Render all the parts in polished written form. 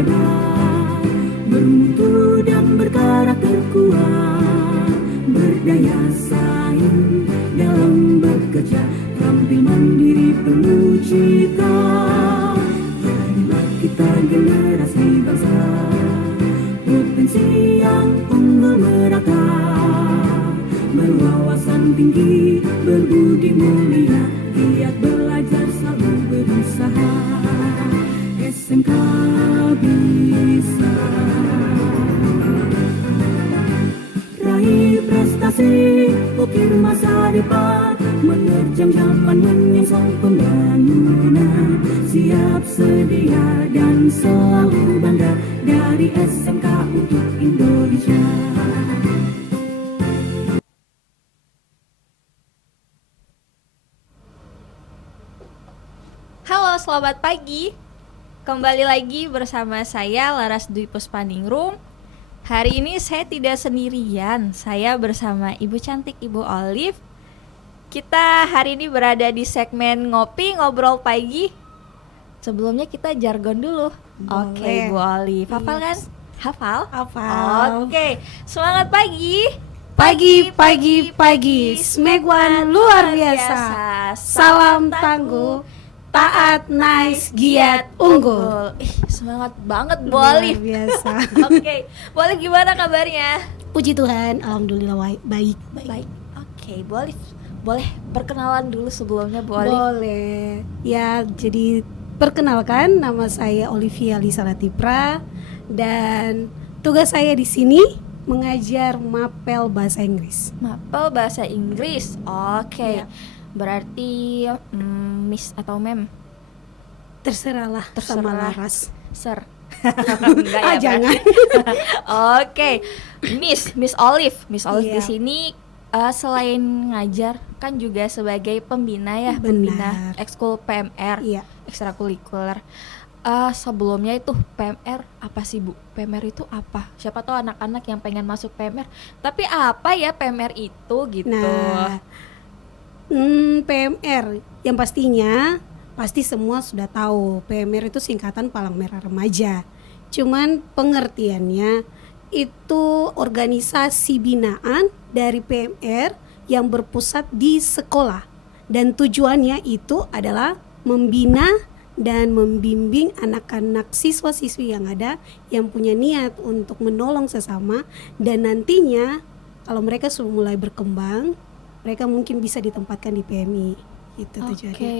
hebat, bermutu dan berkarakter kuat, berdaya saing dalam bekerja, tampil mandiri penuh cita. Marilah kita generasi bangsa, potensi yang unggul merata, berwawasan tinggi, berbudi mulia, giat belajar selalu berusaha. SMK bisa raih prestasi, ukir masa depan, menerjang zaman menyongsong pembangunan, siap sedia dan selalu bangga dari SMK untuk Indonesia. Halo, selamat pagi. Kembali lagi bersama saya Laras Dwi Puspaningrum. Hari ini saya tidak sendirian, saya bersama Ibu cantik Ibu Olive. Kita hari ini berada di segmen ngopi ngobrol pagi. Sebelumnya kita jargon dulu. Oke, Ibu Olive, hafal kan? Hafal? Hafal. Oke, semangat pagi. Pagi, Smegwan luar biasa. Salam tangguh, taat, nice, giat, unggul. Semangat banget Bu Luar Olive. biasa. Oke, boleh gimana kabarnya? Puji Tuhan, alhamdulillah baik. Oke, Bu Olive, boleh perkenalan dulu sebelumnya Bu Olive? Boleh. Ya, jadi perkenalkan, nama saya Olivia Lisa Latipra dan tugas saya di sini mengajar mapel bahasa Inggris. Mapel bahasa Inggris. Oke. Ya. Berarti Miss atau Mem? Terserahlah sama Laras. Sir. Enggak ya, Jangan. Oke. Miss Olive Iya. di sini selain ngajar kan juga sebagai pembina ya, Benar. pembina ekskul PMR, Iya. ekstrakurikuler. Sebelumnya itu PMR apa sih Bu? PMR itu apa? Siapa tahu anak-anak yang pengen masuk PMR, tapi apa ya PMR itu gitu? Nah, PMR yang pastinya pasti semua sudah tahu PMR itu singkatan Palang Merah Remaja. Cuman pengertiannya itu organisasi binaan dari PMR yang berpusat di sekolah dan tujuannya itu adalah membina dan membimbing anak-anak siswa-siswi yang ada yang punya niat untuk menolong sesama, dan nantinya kalau mereka sudah mulai berkembang mereka mungkin bisa ditempatkan di PMI. Itu tujuannya. Oke.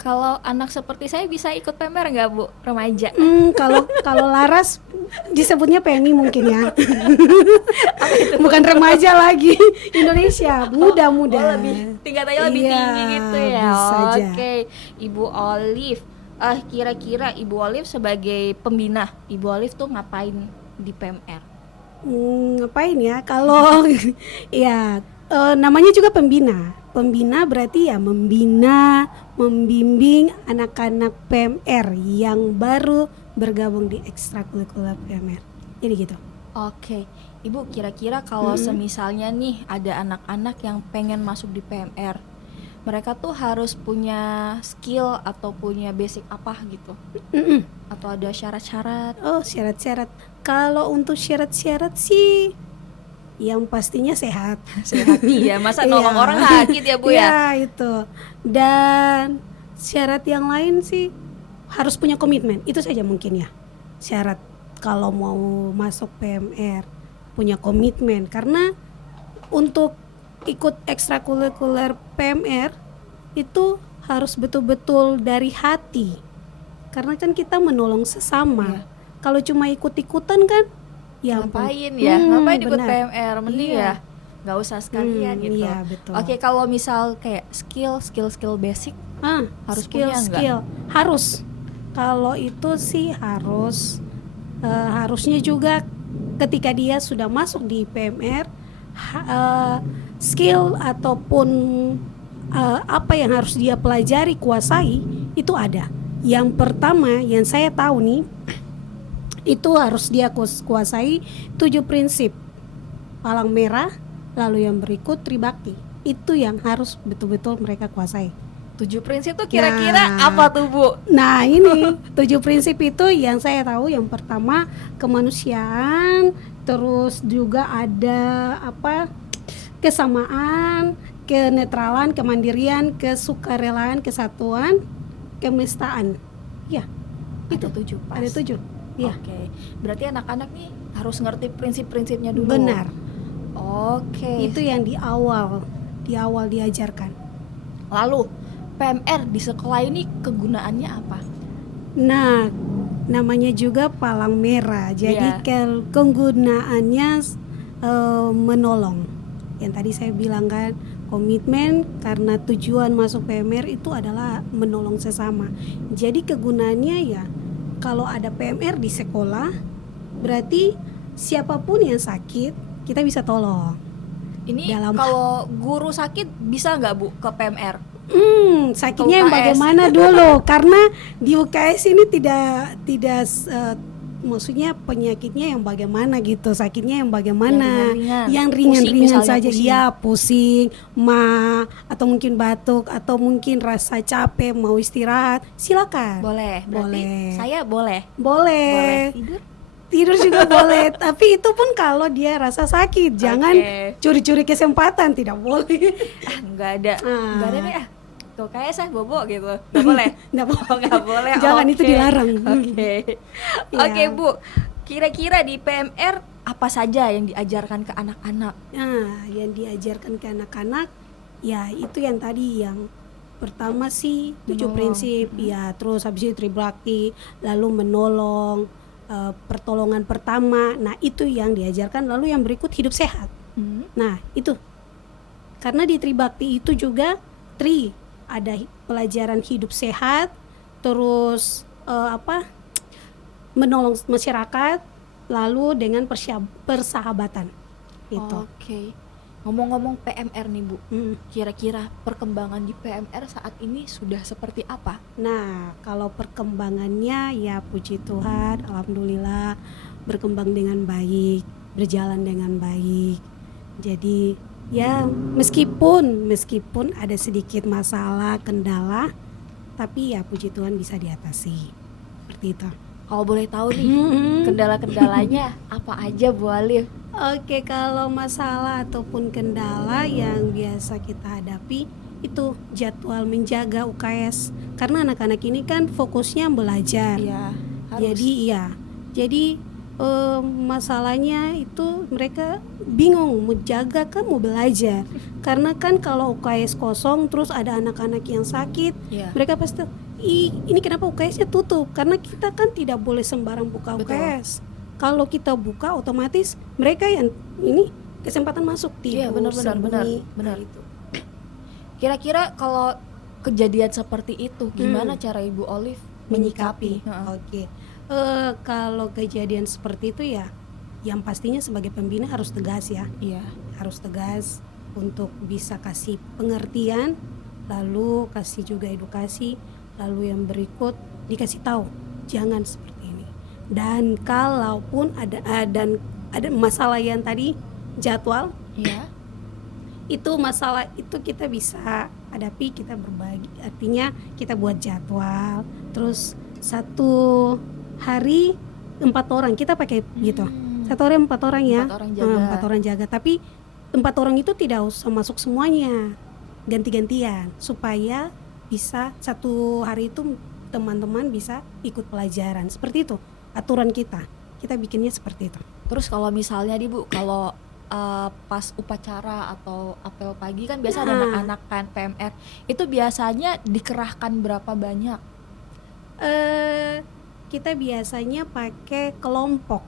Kalau anak seperti saya bisa ikut PMR nggak Bu? Remaja? Kalau Laras disebutnya PMI mungkin ya. Bukan remaja lagi. Indonesia muda-muda. Lebih tingkatannya lebih Iya, tinggi gitu ya. bisa aja. Oke, Ibu Olive. Kira-kira Ibu Olive sebagai pembina, Ibu Olive tuh ngapain di PMR? Ngapain ya? Kalau ya namanya juga pembina. Pembina berarti ya membina, membimbing anak-anak PMR yang baru bergabung di ekstrakurikuler PMR. Jadi gitu. Oke, Ibu kira-kira kalau semisalnya nih ada anak-anak yang pengen masuk di PMR, mereka tuh harus punya skill atau punya basic apa gitu? Atau ada syarat-syarat? Oh, syarat-syarat. Kalau untuk syarat-syarat sih yang pastinya sehat. Sehat iya, masa nolong Iya. orang sakit ya Bu ya? Iya, itu. Dan syarat yang lain sih harus punya komitmen. Itu saja mungkin ya. Syarat kalau mau masuk PMR, punya komitmen, karena untuk ikut ekstrakurikuler PMR itu harus betul-betul dari hati. Karena kan kita menolong sesama. Kalau cuma ikut-ikutan kan ya ampun. Ngapain ya? Ngapain ikut benar. PMR? Mending Iya. ya nggak usah sekalian gitu. Iya, betul. Oke, kalau misal kayak skill basic harus punya nggak? skill harus. Kalau itu sih harus, harusnya juga ketika dia sudah masuk di PMR, skill ataupun apa yang harus dia pelajari, kuasai itu ada. Yang pertama yang saya tahu nih, itu harus dia kuasai 7 prinsip palang merah, lalu yang berikut tribakti. Itu yang harus betul-betul mereka kuasai. 7 prinsip tuh kira-kira Nah. apa tuh Bu? Nah ini 7 prinsip itu yang saya tahu, yang pertama kemanusiaan, terus juga ada apa, kesamaan, kenetralan, kemandirian, kesukarelaan, kesatuan, kemestaan. Ya, Ada 7 pas. ada 7. Ya, Oke, berarti anak-anak nih harus ngerti prinsip-prinsipnya dulu. benar. Oke. Itu yang di awal diajarkan. Lalu PMR di sekolah ini kegunaannya apa? Nah, namanya juga palang merah. Jadi Iya. kegunaannya menolong. Yang tadi saya bilang kan, komitmen karena tujuan masuk PMR itu adalah menolong sesama. Jadi kegunaannya ya, kalau ada PMR di sekolah, berarti siapapun yang sakit kita bisa tolong. Ini Dalam- kalau guru sakit bisa nggak Bu ke PMR? Sakitnya yang UKS. bagaimana dulu? Karena di UKS ini tidak maksudnya penyakitnya yang bagaimana gitu, sakitnya yang bagaimana? Yang ringan-ringan. Yang ringan-ringan Pusing misalnya, saja, pusing. ya pusing, atau mungkin batuk, atau mungkin rasa capek mau istirahat, silakan. Boleh. Berarti Boleh. saya boleh. Boleh. Tidur? Tidur juga boleh, tapi itu pun kalau dia rasa sakit, jangan Oke. curi-curi kesempatan, tidak boleh. Nggak ada. Ah. Nggak ada deh tuh kayak saya bobo gitu. Nggak boleh. Nggak boleh. Oh, nggak boleh. Jangan, itu Oke. dilarang. Oke. Iya. Oke Bu, kira-kira di PMR apa saja yang diajarkan ke anak-anak? Nah, yang diajarkan ke anak-anak ya itu yang tadi, yang pertama sih 7 Menolong. prinsip, ya terus habis itu tribakti, lalu menolong, pertolongan pertama. Nah, itu yang diajarkan. Lalu yang berikut hidup sehat. Nah, itu karena di tribakti itu juga ada pelajaran hidup sehat, terus menolong masyarakat, lalu dengan persahabatan itu. Oke. Ngomong-ngomong PMR nih Bu, Mm. kira-kira perkembangan di PMR saat ini sudah seperti apa? Nah, kalau perkembangannya ya puji Tuhan, alhamdulillah berkembang dengan baik, berjalan dengan baik. Jadi ya meskipun ada sedikit masalah, kendala, tapi ya puji Tuhan bisa diatasi. Seperti itu. Kalau boleh tahu nih, Mm-mm. kendala-kendalanya apa aja Bu Alif? Oke, kalau masalah ataupun kendala yang biasa kita hadapi itu jadwal menjaga UKS, karena anak-anak ini kan fokusnya belajar. Iya, harus. Jadi masalahnya itu mereka bingung mau jaga kan mau belajar, karena kan kalau UKS kosong terus ada anak-anak yang sakit, Iya. mereka pasti ini kenapa UKS-nya tutup, karena kita kan tidak boleh sembarang buka Betul. UKS. Kalau kita buka otomatis mereka yang ini kesempatan masuk Iya, tidur, benar. sembunyi. Benar. Nah, itu. Kira-kira kalau kejadian seperti itu, gimana cara Ibu Olive menyikapi? Heeh. Oke. Kalau kejadian seperti itu ya, yang pastinya sebagai pembina harus tegas ya, Iya. harus tegas untuk bisa kasih pengertian, lalu kasih juga edukasi, lalu yang berikut dikasih tahu jangan seperti ini. Dan kalaupun ada masalah yang tadi jadwal, Iya. itu masalah itu kita bisa hadapi, kita berbagi, artinya kita buat jadwal, terus satu hari 4 orang kita pakai gitu, satu hari 4 orang ya, 4 orang jaga. 4 orang jaga, tapi 4 orang itu tidak usah masuk semuanya, ganti-gantian supaya bisa satu hari itu teman-teman bisa ikut pelajaran, seperti itu aturan kita bikinnya seperti itu. Terus kalau misalnya nih Bu, kalau pas upacara atau apel pagi kan biasa ada Nah. anak-anak kan PMR, itu biasanya dikerahkan berapa banyak? Kita biasanya pakai kelompok.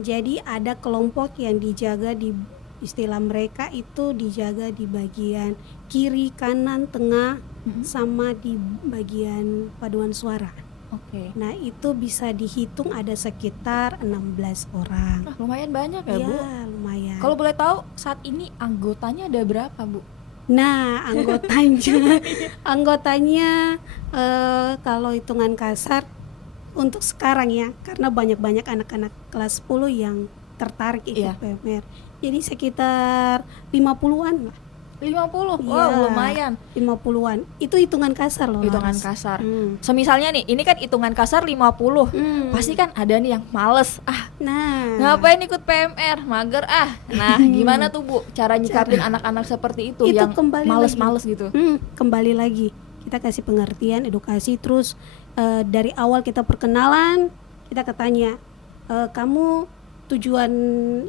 Jadi ada kelompok yang dijaga, di istilah mereka itu dijaga di bagian kiri, kanan, tengah, sama di bagian paduan suara. Oke. Nah, itu bisa dihitung ada sekitar 16 orang. Lumayan banyak ya Bu. Ya, lumayan. Kalau boleh tahu saat ini anggotanya ada berapa Bu? Nah, anggotanya kalau hitungan kasar untuk sekarang ya, karena banyak-banyak anak-anak kelas 10 yang tertarik ikut Iya. PMR. Jadi sekitar 50-an lah. 50. Iya, Wow, lumayan. 50-an. Itu hitungan kasar loh. Hitungan Laras. kasar. Hmm. Semisalnya nih, ini kan hitungan kasar 50. Hmm. Pasti kan ada nih yang males. Nah, Ngapain ikut PMR? Mager ah. Nah, gimana tuh Bu cara nyikapin anak-anak seperti itu yang kembali males-males lagi. gitu? Kembali lagi kita kasih pengertian, edukasi, terus dari awal kita perkenalan, kita katanya, kamu tujuan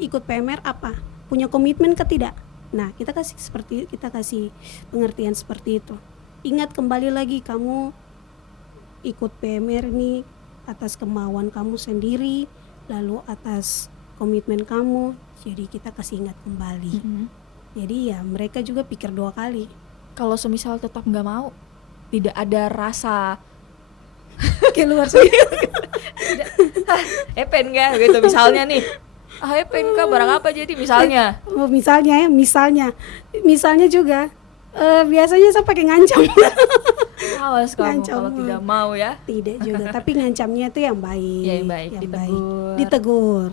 ikut PMR apa? Punya komitmen ke tidak? Nah, kita kasih pengertian seperti itu. Ingat kembali lagi, kamu ikut PMR ini atas kemauan kamu sendiri, lalu atas komitmen kamu. Jadi kita kasih ingat kembali. Jadi ya mereka juga pikir 2 kali. Kalau semisal tetap nggak mau, tidak ada rasa Keluar sih. Epen nggak gitu misalnya nih. Epen kah barang apa jadi misalnya? Oh, misalnya juga biasanya saya pakai ngancam. Awas kamu Ngancam. kalau tidak mau ya. Tidak juga, tapi ngancamnya itu yang baik. Ya, yang baik, ditegur. Ditegur.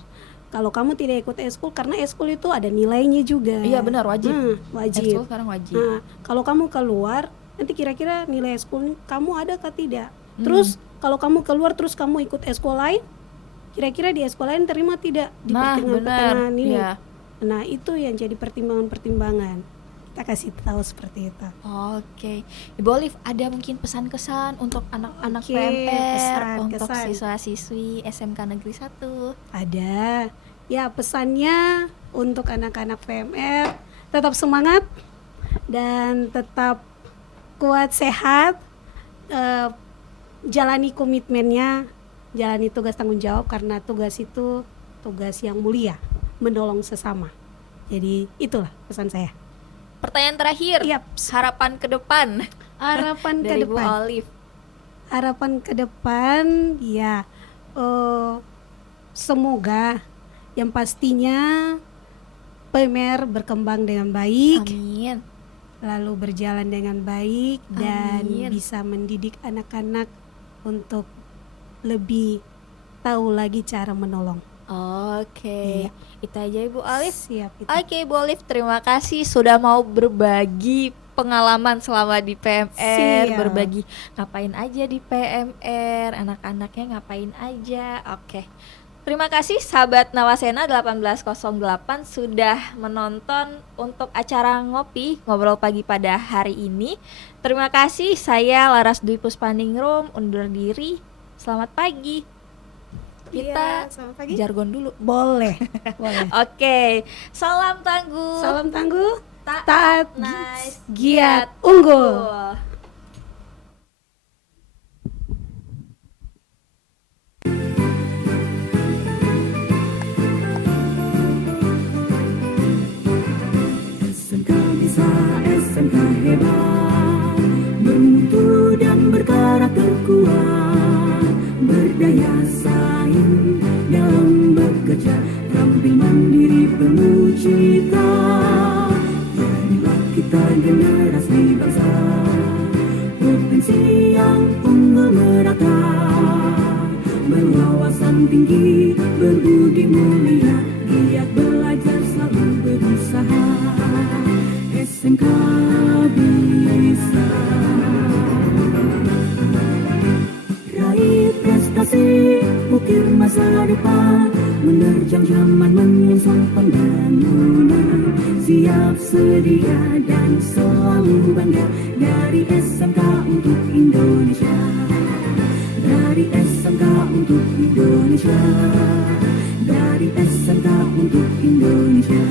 Kalau kamu tidak ikut eskul, karena eskul itu ada nilainya juga. Iya benar, wajib. Wajib. Ekskul sekarang wajib. Nah, kalau kamu keluar, nanti kira-kira nilai eskul kamu ada kah tidak? Terus kalau kamu keluar terus kamu ikut eskul lain, kira-kira di eskul lain terima tidak di Nah, pertengahan ini? Iya. Nah, itu yang jadi pertimbangan-pertimbangan. Kita kasih tahu seperti itu. Oke, Ibu Olive, ada mungkin pesan-kesan untuk anak-anak Oke, PMR, untuk pesan-kesan. siswa-siswi SMK Negeri 1? Ada. Ya, pesannya untuk anak-anak PMR, tetap semangat dan tetap kuat, sehat, jalani komitmennya, jalani tugas tanggung jawab, karena tugas itu tugas yang mulia, menolong sesama. Jadi itulah pesan saya. Pertanyaan terakhir, Yaps. harapan ke depan Harapan ke dari Bu depan. Olive. Harapan ke depan, ya, semoga yang pastinya PMR berkembang dengan baik, Amin. lalu berjalan dengan baik, dan Amin. bisa mendidik anak-anak untuk lebih tahu lagi cara menolong. Oke, itu aja Ibu Olive. Siap itu. Oke, Bu Olive, terima kasih sudah mau berbagi pengalaman selama di PMR, Siap. berbagi ngapain aja di PMR, anak-anaknya ngapain aja. Oke. Terima kasih sahabat Nawasena 1808 sudah menonton untuk acara ngobrol pagi pada hari ini. Terima kasih, saya Laras Dwi Puspaningrum undur diri. Selamat pagi. Kita selamat pagi. jargon dulu. Boleh. Boleh. Oke, salam tangguh. Salam tangguh, Taat, taat, nice, giat, unggul. SMK bisa, SMK hebat, bermutu dan berkarakter kuat, berdaya saing dalam bekerja, tampil mandiri penuh cita. Jadilah kita generasi bangsa, potensi yang unggul merata, berwawasan tinggi, berbudi mulia, giat belajar selalu berusaha. SMK bisa raih prestasi, ukir masa depan, menerjang zaman menyongsong pembangunan, siap sedia dan selalu bangga, dari SMK untuk Indonesia, dari SMK untuk Indonesia, dari SMK untuk Indonesia.